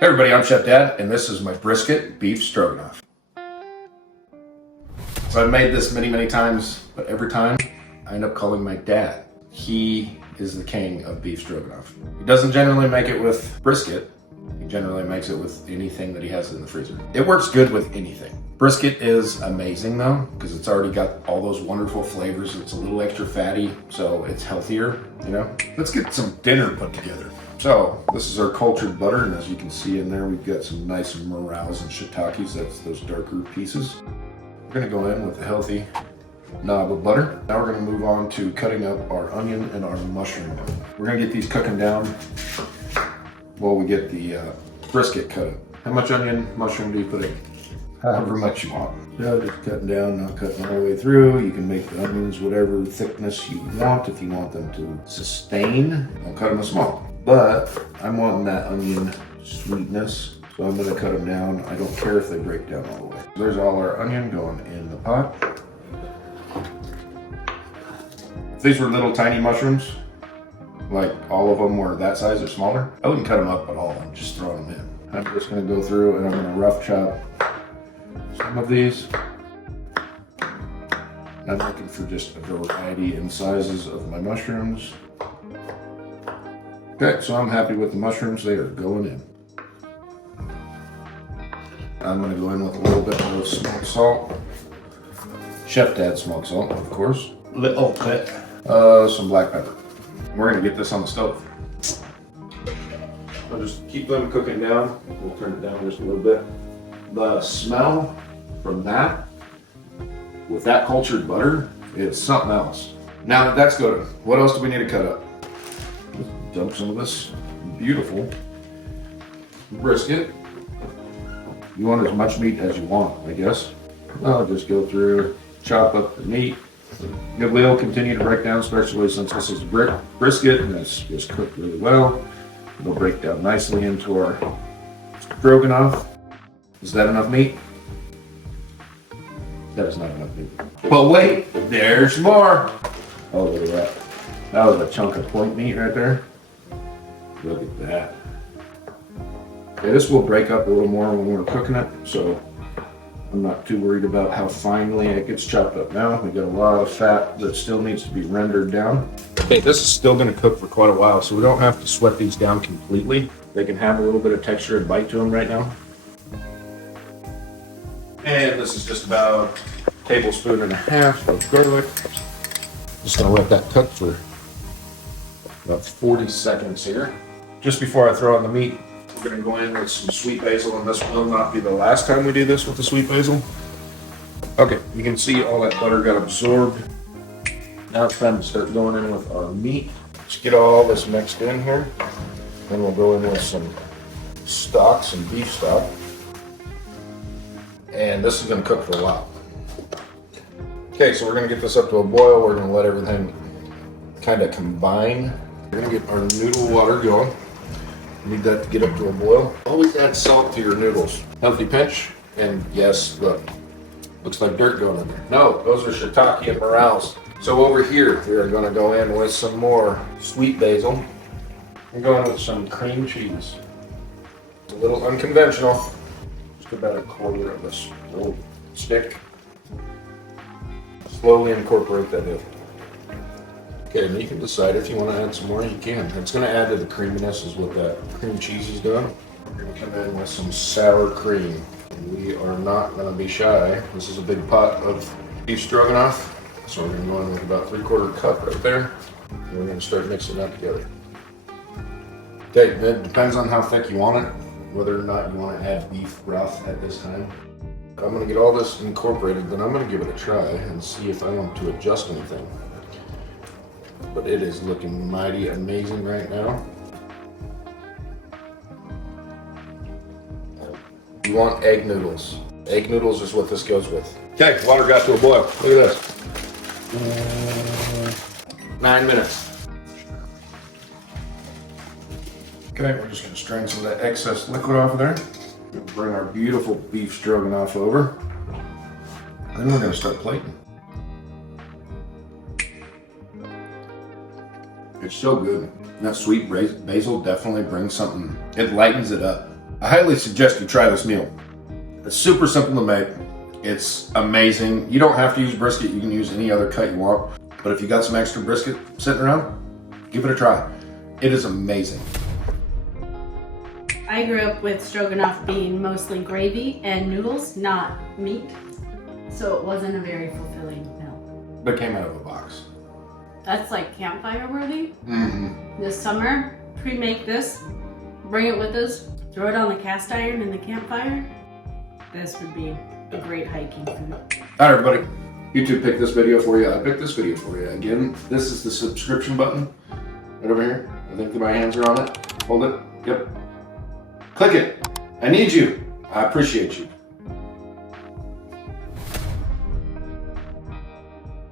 Hey everybody, I'm Chef Dad, and this is my brisket beef stroganoff. So I've made this many times, but every time I end up calling my dad. He is the king of beef stroganoff. He doesn't generally make it with brisket. He generally makes it with anything that he has in the freezer. It works good with anything. Brisket is amazing though, because it's already got all those wonderful flavors. It's a little extra fatty, so it's healthier, you know? Let's get some dinner put together. So, this is our cultured butter, and as you can see in there, we've got some nice morels and shiitakes. That's those darker pieces. We're gonna go in with a healthy knob of butter. Now we're gonna move on to cutting up our onion and our mushroom. We're gonna get these cooking down while we get the brisket cut up. How much onion, mushroom do you put in? However much you want. So just cutting down, not cutting all the way through. You can make the onions whatever thickness you want. If you want them to sustain, I'll cut them small. But I'm wanting that onion sweetness, so I'm gonna cut them down. I don't care if they break down all the way. There's all our onion going in the pot. If these were little tiny mushrooms, like all of them were that size or smaller, I wouldn't cut them up at all. I'm just throwing them in. I'm just gonna go through and I'm gonna rough chop some of these. I'm looking for just a variety in sizes of my mushrooms. Okay, so I'm happy with the mushrooms. They are going in. I'm gonna go in with a little bit of smoked salt. Chef Dad smoked salt, of course. Little bit. Some black pepper. We're gonna get this on the stove. I'll just keep them cooking down. We'll turn it down just a little bit. The smell from that, with that cultured butter, it's something else. Now that that's good, what else do we need to cut up? Dump some of this beautiful brisket. You want as much meat as you want, I guess. I'll just go through, chop up the meat. It will continue to break down, especially since this is brisket and it's just cooked really well. It'll break down nicely into our stroganoff. Is that enough meat? That is not enough meat. But wait, there's more. Oh, look at that. That was a chunk of point meat right there. Look at that. Okay, this will break up a little more when we're cooking it, so I'm not too worried about how finely it gets chopped up now. We've got a lot of fat that still needs to be rendered down. Okay, this is still going to cook for quite a while, so we don't have to sweat these down completely. They can have a little bit of texture and bite to them right now. And this is just about a tablespoon and a half of garlic. Just going to let that cook for about 40 seconds here. Just before I throw on the meat, we're going to go in with some sweet basil, and this will not be the last time we do this with the sweet basil. Okay, you can see all that butter got absorbed. Now it's time to start going in with our meat. Just get all this mixed in here. Then we'll go in with some stock, some beef stock. And this is going to cook for a while. Okay, so we're going to get this up to a boil. We're going to let everything kind of combine. We're going to get our noodle water going. Need that to get up to a boil. Always add salt to your noodles. Healthy pinch. And yes, look, looks like dirt going in there. No, those are shiitake and morels. So over here, we are going to go in with some more sweet basil. I'm going with some cream cheese. It's a little unconventional. Just about a quarter of this little stick. Slowly incorporate that in. Okay, and you can decide if you want to add some more, you can. It's going to add to the creaminess is what that cream cheese is doing. We're going to come in with some sour cream. We are not going to be shy. This is a big pot of beef stroganoff. So we're going to go in with about 3/4 cup right there. And we're going to start mixing that together. Okay, it depends on how thick you want it, whether or not you want to add beef broth at this time. I'm going to get all this incorporated, then I'm going to give it a try and see if I want to adjust anything. But it is looking mighty amazing right now. You want egg noodles. Egg noodles is what this goes with. Okay, water got to a boil. Look at this. 9 minutes. Okay, we're just going to strain some of that excess liquid off of there. We'll bring our beautiful beef stroganoff over. Then we're going to start plating. It's so good. That sweet basil definitely brings something, it lightens it up. I highly suggest you try this meal. It's super simple to make. It's amazing. You don't have to use brisket. You can use any other cut you want. But if you got some extra brisket sitting around, give it a try. It is amazing. I grew up with stroganoff being mostly gravy and noodles, not meat. So it wasn't a very fulfilling meal. But it came out of a box. That's like campfire worthy. Mm-hmm. This summer, pre-make this, bring it with us, throw it on the cast iron in the campfire. This would be a great hiking food. All right, everybody. YouTube picked this video for you. I picked this video for you. Again, this is the subscription button right over here. I think my hands are on it. Hold it. Yep. Click it. I need you. I appreciate you.